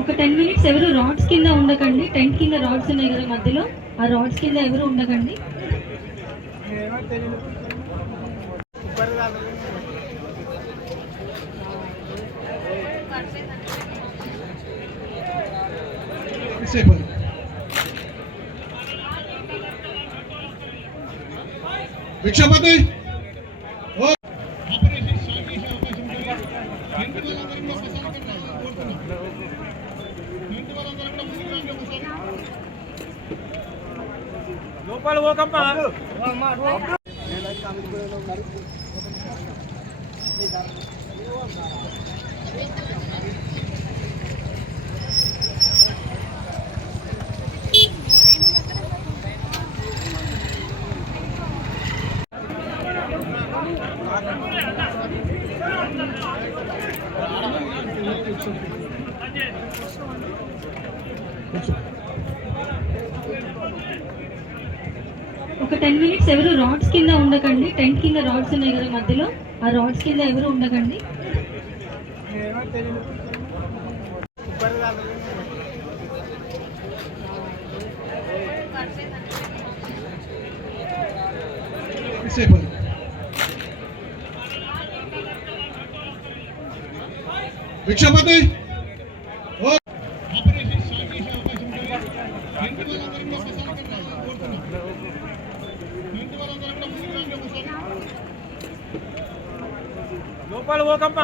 ఒక 10 minutes ఎవరు rods కింద ఉండకండి. టెంట్ కింద రాడ్స్ ఉన్నాయి కదా మధ్యలో, ఆ రాడ్స్ కింద ఎవరు ఉండకండి. భిక్షపతి లోపల పోకమ్మ. ఒక 10 minutes ఎవరు రాడ్స్ కింద ఉండకండి. టెంట్ కింద రాడ్స్ ఉన్నాయి కదా మధ్యలో, ఆ రాడ్స్ కింద ఎవరు ఉండకండి. భిక్షపతి లోపల పోకమ్మ.